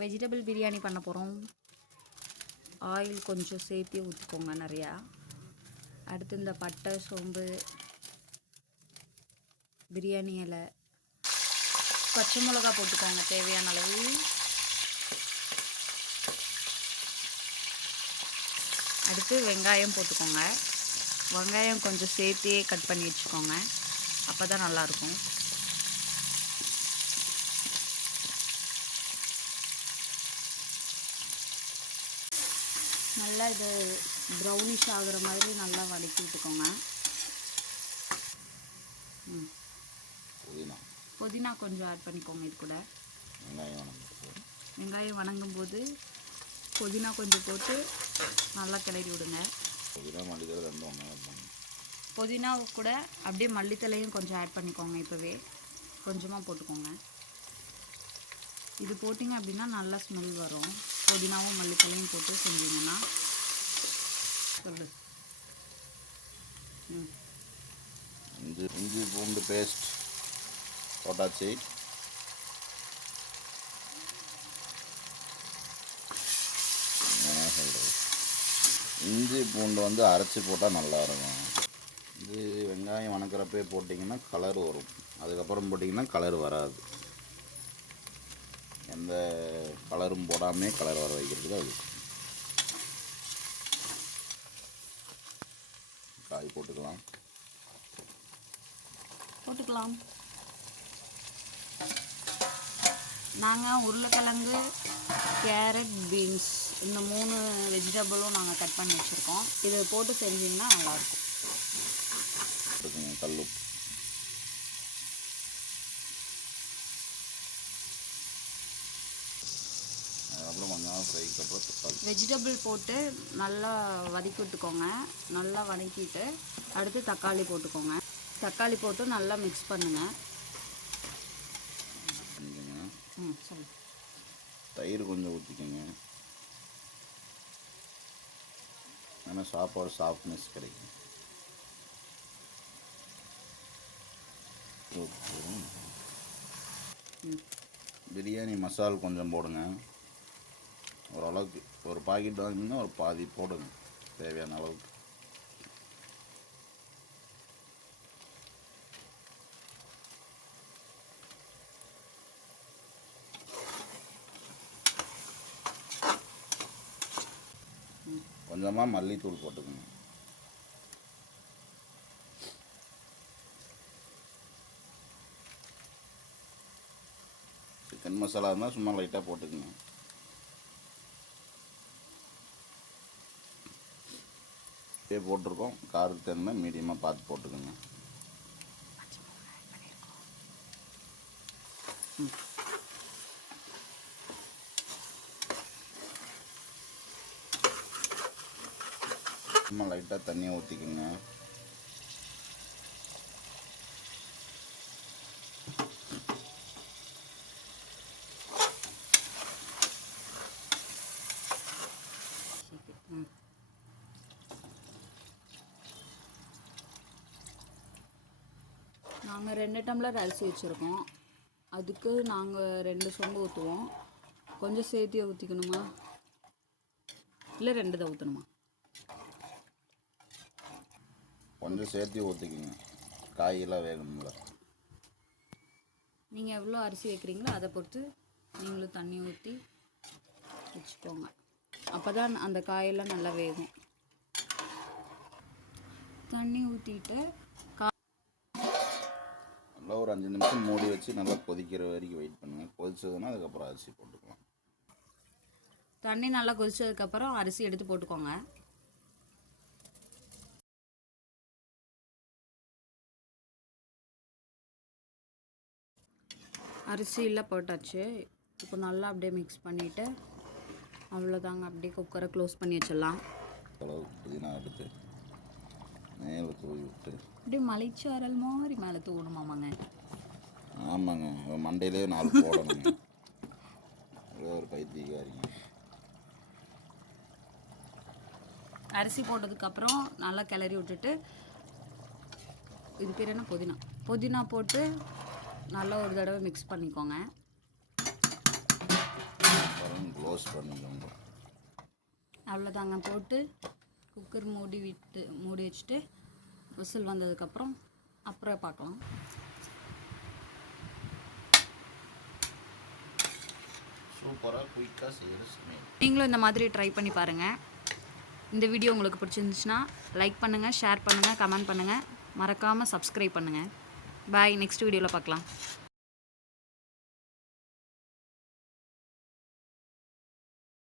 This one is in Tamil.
வெஜிடபிள் பிரியாணி பண்ண போகிறோம். ஆயில் கொஞ்சம் சேர்த்து ஊற்றிக்கோங்க நிறையா. அடுத்து இந்த பட்டை, சோம்பு, பிரியாணி இலை, பச்சை மிளகா போட்டுக்கோங்க தேவையான அளவு. அடுத்து வெங்காயம் போட்டுக்கோங்க. வெங்காயம் கொஞ்சம் சேர்த்தே கட் பண்ணி வச்சுக்கோங்க, அப்போ தான் நல்லாயிருக்கும். நல்லா இது ப்ரௌனிஷ் ஆகுற மாதிரி நல்லா வதக்கி விட்டுக்கோங்க. புதினா கொஞ்சம் ஆட் பண்ணிக்கோங்க. இது கூட வெங்காயம் வணங்கும் போது புதினா கொஞ்சம் போட்டு நல்லா கிளறி விடுங்க. புதினா கூட அப்படியே மல்லித்தலையும் கொஞ்சம் ஆட் பண்ணிக்கோங்க. இப்போவே கொஞ்சமாக போட்டுக்கோங்க. இது போட்டிங்க அப்படின்னா நல்லா ஸ்மெல் வரும். புதினாவும் மல்லித்தலையும் போட்டு செஞ்சீங்கன்னா. சொல்லு. இஞ்சி பூண்டு பேஸ்ட் போட்டாச்சு. இஞ்சி பூண்டு அரைச்சி போட்டால் நல்லாயிருக்கும். இது வெங்காயம் வணக்கிறப்பே போட்டிங்கன்னா கலர் வரும். அதுக்கப்புறம் போட்டிங்கன்னா கலர் வராது. எந்த கலரும் போடாமே கலர் வர வைக்கிறது அது. காய் போட்டுக்கலாம். நாங்கள் உருளைக்கிழங்கு, கேரட், பீன்ஸ் இந்த 3 வெஜிடபிளும் நாங்கள் கட் பண்ணி வச்சுருக்கோம். இதை போட்டு செஞ்சிங்கன்னா நல்லாயிருக்கும். கல்லுப்பு, அப்புறம் கொஞ்சம் ஃப்ரைக்கு அப்புறம் தக்காளி, வெஜிடபிள் போட்டு நல்லா வதக்கி விட்டுக்கோங்க. நல்லா வதக்கிட்டு அடுத்து தக்காளி போட்டுக்கோங்க. தக்காளி போட்டு நல்லா மிக்ஸ் பண்ணுங்கள். சரி. தயிர் கொஞ்சம் ஊற்றிக்கோங்க. ஏன்னா சாப்பாடு சாஃப்ட்னஸ் கிடைக்கும். பிரியாணி மசால் கொஞ்சம் போடுங்க. ஓரளவுக்கு ஒரு பாக்கெட் வாங்கினா ஒரு பாதி போடுங்க தேவையான அளவுக்கு. கொஞ்சமாக மல்லித்தூள் போட்டுக்கோங்க. சிக்கன் மசாலா இருந்தால் சும்மா லைட்டாக போட்டுக்கோங்க. போட்டிருக்கோம். காரத்துக்கு தகுந்த மீடியமாக பார்த்து போட்டுக்கோங்க. சும்மா லைட்டாக தண்ணியை ஊற்றிக்கோங்க. நாங்கள் 2 டம்ளர் அரிசி வச்சுருக்கோம். அதுக்கு நாங்கள் 2 சொம்பு ஊற்றுவோம். கொஞ்சம் சேர்த்து ஊற்றிக்கணுமா இல்லை 2 தான் ஊற்றணுமா? கொஞ்சம் சேர்த்து ஊற்றிக்கோங்க. காயெல்லாம் வேகணும்ல. நீங்கள் எவ்வளோ அரிசி வைக்கிறீங்களோ அதை பொறுத்து நீங்களும் தண்ணி ஊற்றி வச்சுக்கோங்க. அப்போ தான் அந்த காயெல்லாம் நல்லா வேகும். தண்ணி ஊற்றிட்டு நல்லா ஒரு 5 நிமிஷம் மூடி வச்சு நல்லா கொதிக்கிற வரைக்கும் வெயிட் பண்ணுங்கள். கொதிச்சதுன்னா அதுக்கப்புறம் அரிசி போட்டுக்கலாம். தண்ணி நல்லா கொதிச்சதுக்கப்புறம் அரிசி எடுத்து போட்டுக்கோங்க. அரிசியில் போட்டாச்சு. இப்போ நல்லா அப்படியே மிக்ஸ் பண்ணிவிட்டு அவ்வளோதாங்க. அப்படியே குக்கரை க்ளோஸ் பண்ணி வச்சிடலாம். அளவுக்கு புதினா எடுத்து மேலே தூவி விட்டு அப்படியே மலைச்சாரல் மாதிரி மேலே தூவணுமாமாங்க? ஆமாங்க. மண்டையிலே 4 போடணுங்க. ஏதோ ஒரு பைத்தியக்காரிங்க. அரிசி போட்டதுக்கப்புறம் நல்லா கிளறி விட்டுட்டு இது பேர் என்ன, புதினா போட்டு நல்லா ஒரு தடவை மிக்ஸ் பண்ணிக்கோங்க. க்ளோஸ் பண்ணிக்கோங்க. அவ்வளோதாங்க. போட்டு குக்கர் மூடி வச்சுட்டு விசில் வந்ததுக்கப்புறம் அப்புறம் பார்க்கலாம். சூப்பராக குயிக்காக செய்கிற சமையல். நீங்களும் இந்த மாதிரி ட்ரை பண்ணி பாருங்கள். இந்த வீடியோ உங்களுக்கு பிடிச்சிருந்துச்சுன்னா லைக் பண்ணுங்கள், ஷேர் பண்ணுங்கள், கமெண்ட் பண்ணுங்கள், மறக்காமல் சப்ஸ்கிரைப் பண்ணுங்கள். பாய். நெக்ஸ்ட் வீடியோவில் பார்க்கலாம்.